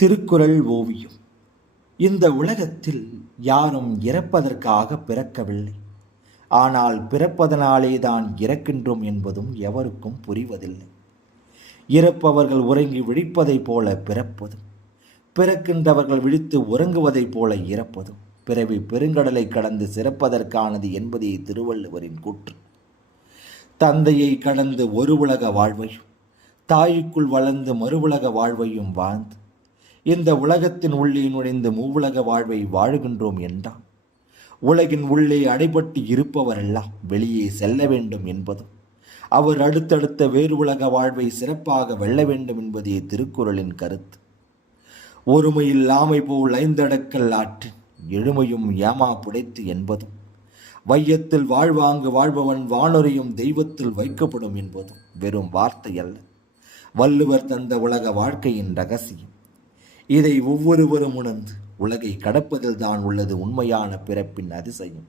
திருக்குறள் ஓவியம். இந்த உலகத்தில் யாரும் இறப்பதற்காக பிறக்கவில்லை. ஆனால் பிறப்பதனாலே தான் இறக்கின்றோம் என்பதும் எவருக்கும் புரிவதில்லை. இறப்பவர்கள் உறங்கி விழிப்பதைப் போல பிறப்பதும், பிறக்கின்றவர்கள் விழித்து உறங்குவதைப் போல இறப்பதும் பிறவி பெருங்கடலை கடந்து சிறப்பதற்கானது என்பதே திருவள்ளுவரின் கூற்று. தந்தையை கடந்து ஒரு உலக வாழ்வையும், தாய்க்குள் வளர்ந்து மறுவுலக வாழ்வையும் வாழ்ந்து இந்த உலகத்தின் உள்ளே நுழைந்து மூவுலக வாழ்வை வாழுகின்றோம் என்றால், உலகின் உள்ளே அடைபட்டு இருப்பவரெல்லாம் வெளியே செல்ல வேண்டும் என்பதும், அவர் அடுத்தடுத்த வேறு உலக வாழ்வை சிறப்பாக வெல்ல வேண்டும் என்பதே திருக்குறளின் கருத்து. ஒருமையில் ஆமை போல் ஐந்தடக்கல் ஆற்றின் எழுமையும் ஏமா புடைத்து என்பதும், வையத்தில் வாழ்வாங்கு வாழ்பவன் வானொரையும் தெய்வத்தில் வைக்கப்படும் என்பதும் வெறும் வார்த்தை அல்ல, வள்ளுவர் தந்த உலக வாழ்க்கையின் ரகசியம். இதை ஒவ்வொருவரும் உணர்ந்து உலகை கடப்பதில் தான் உள்ளது உண்மையான பிறப்பின் அதிசயம்.